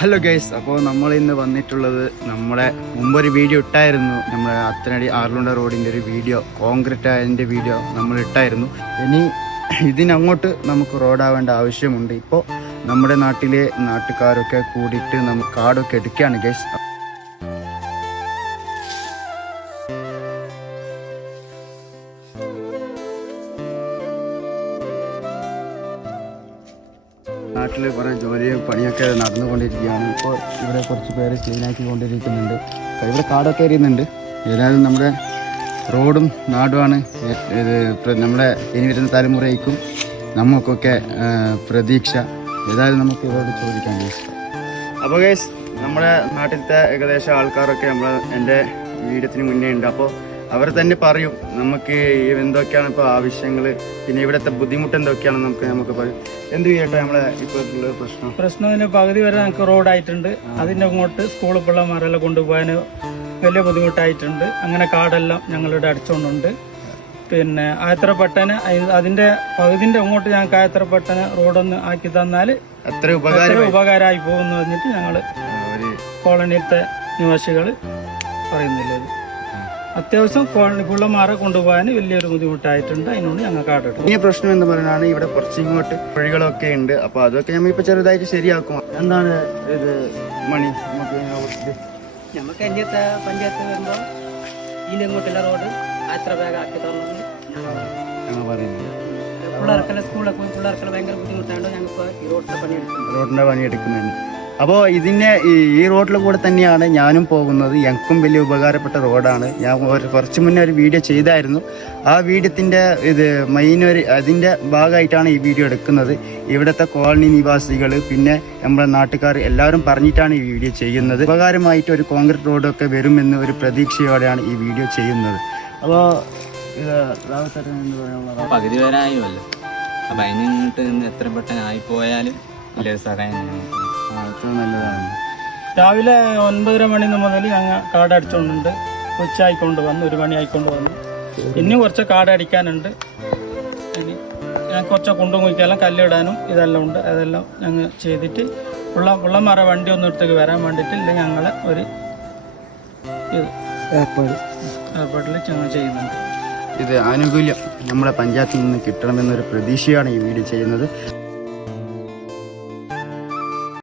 Hello guys, അപ്പോൾ നമ്മൾ ഇന്ന് വന്നിട്ടുള്ളത് നമ്മുടെ മുമ്പൊരു വീഡിയോ ഇട്ടായിരുന്നു. നമ്മുടെ അത്തനടി ആർലുണ്ട റോഡിൻ്റെ ഒരു വീഡിയോ, കോൺക്രീറ്റ് ആയതിൻ്റെ വീഡിയോ നമ്മൾ ഇട്ടായിരുന്നു. ഇനി ഇതിനങ്ങോട്ട് നമുക്ക് റോഡാവേണ്ട ആവശ്യമുണ്ട്. ഇപ്പോൾ നമ്മുടെ നാട്ടിലെ നാട്ടുകാരൊക്കെ കൂടിയിട്ട് നമുക്ക് കാടൊക്കെ എടുക്കുകയാണ് ഗൈസ്. നാട്ടിൽ കുറേ ജോലിയും പണിയൊക്കെ നടന്നുകൊണ്ടിരിക്കുകയാണ്. ഇപ്പോൾ ഇവിടെ കുറച്ച് പേര് ക്ലീനാക്കി കൊണ്ടിരിക്കുന്നുണ്ട്. ഇവിടെ കാടൊക്കെ എറിയുന്നുണ്ട്. ഏതായാലും നമ്മുടെ റോഡും നാടുമാണ് നമ്മുടെ ഇനി വരുന്ന തലമുറയ്ക്കും നമുക്കൊക്കെ പ്രതീക്ഷ. ഏതായാലും നമുക്ക് ഇവരോട് ചോദിക്കാൻ ഗൈസ്. അപ്പോൾ ഗൈസ്, നമ്മുടെ നാട്ടിലത്തെ ഏകദേശം ആൾക്കാരൊക്കെ എൻ്റെ വീഡിയോത്തിന് മുന്നേ ഉണ്ട്. അപ്പോൾ അവർ തന്നെ പറയും നമുക്ക് എന്തൊക്കെയാണ് ഇപ്പോൾ ആവശ്യങ്ങൾ, പിന്നെ ഇവിടുത്തെ ബുദ്ധിമുട്ട് എന്തൊക്കെയാണ് നമുക്ക് പറയും. എന്ത് ചെയ്യട്ടെ നമ്മളെ ഇപ്പോഴുള്ള പ്രശ്നം ഇതിന് പകുതി വരെ നമുക്ക് റോഡായിട്ടുണ്ട്. അതിൻ്റെ അങ്ങോട്ട് സ്കൂളിൽ പിള്ളമാരെല്ലാം കൊണ്ടുപോകാൻ വലിയ ബുദ്ധിമുട്ടായിട്ടുണ്ട്. അങ്ങനെ കാടെല്ലാം ഞങ്ങളുടെ അടിച്ചുകൊണ്ടുണ്ട്. പിന്നെ ആയത്രപ്പെട്ടന് അതിൻ്റെ പകുതിൻ്റെ അങ്ങോട്ട് ഞങ്ങൾക്ക് ആയത്രപ്പെട്ടന് റോഡൊന്ന് ആക്കി തന്നാൽ അത്ര ഉപകാരമായി പോകുമെന്ന് പറഞ്ഞിട്ട് ഞങ്ങൾ കോളനിയിലത്തെ നിവാസികൾ പറയുന്നില്ല. അത്യാവശ്യം പിള്ളമാരെ കൊണ്ടുപോകാൻ വലിയൊരു ബുദ്ധിമുട്ടായിട്ടുണ്ട്. അതിനോട് ഞങ്ങൾ കാടെടുക്കും. ഈ പ്രശ്നം എന്ന് പറയുന്നത് ഇവിടെ കുറച്ച് ഇങ്ങോട്ട് വഴികളൊക്കെ ഉണ്ട്. അപ്പൊ അതൊക്കെ നമ്മളിപ്പോ ചെറുതായിട്ട് ശരിയാക്കും. എന്താണ് ഇത് മണി നമുക്ക് എൻ്റെ പഞ്ചായത്ത് വരുമ്പോൾ ഇതിൻ്റെ ഇങ്ങോട്ടുള്ള റോഡ് അത്ര വേഗം ആക്കി തന്നു ഞങ്ങൾ പറയുന്നത്. പിള്ളേർക്കെല്ലാം സ്കൂളിൽ പോയി പിള്ളേർക്കെല്ലാം ഭയങ്കര ബുദ്ധിമുട്ടായതുകൊണ്ട് ഞങ്ങൾക്ക് ഈ റോഡിന്റെ പണിയെടുക്കുന്നതിന്. അപ്പോൾ ഈ റോഡിൽ കൂടെ തന്നെയാണ് ഞാനും പോകുന്നത്. ഞങ്ങൾക്കും വലിയ ഉപകാരപ്പെട്ട റോഡാണ്. ഞാൻ കുറച്ച് മുന്നേ ഒരു വീഡിയോ ചെയ്തായിരുന്നു. ആ വീഡിയോത്തിൻ്റെ അതിൻ്റെ ഭാഗമായിട്ടാണ് ഈ വീഡിയോ എടുക്കുന്നത്. ഇവിടുത്തെ കോളനി നിവാസികൾ പിന്നെ നമ്മുടെ നാട്ടുകാർ എല്ലാവരും പറഞ്ഞിട്ടാണ് ഈ വീഡിയോ ചെയ്യുന്നത്. ഉപകാരമായിട്ട് ഒരു കോൺക്രീറ്റ് റോഡൊക്കെ വരുമെന്ന് ഒരു പ്രതീക്ഷയോടെയാണ് ഈ വീഡിയോ ചെയ്യുന്നത്. അപ്പോൾ പകുതി വരായുമല്ലോ. അപ്പം അതിനിട്ട് എത്ര പെട്ടെന്ന് ആയിപ്പോയാലും വലിയൊരു സഹായം നല്ലതാണ്. രാവിലെ 9:30 മണി മുതൽ ഞങ്ങൾ കാടടിച്ചുകൊണ്ടുണ്ട്. ഉച്ചയായിക്കൊണ്ട് വന്നു, 1 മണി ആയിക്കൊണ്ട് വന്നു. ഇനി കുറച്ച് കാടടിക്കാനുണ്ട്. ഇനി ഞാൻ കുറച്ച് കുണ്ടും കുഴിക്കാനും കല്ലിടാനും ഇതെല്ലാം ഉണ്ട്. അതെല്ലാം ഞങ്ങൾ ചെയ്തിട്ട് പിള്ളമാരെ വണ്ടി ഒന്നും എടുത്തേക്ക് വരാൻ വേണ്ടിയിട്ട് ഞങ്ങളെ ഒരു ഏർപ്പാടിൽ ഞങ്ങൾ ചെയ്യുന്നുണ്ട്. ഇത് ആനുകൂല്യം നമ്മുടെ പഞ്ചായത്തിൽ നിന്ന് കിട്ടണമെന്നൊരു പ്രതീക്ഷയാണ് ഈ വീഡിയോ ചെയ്യുന്നത്.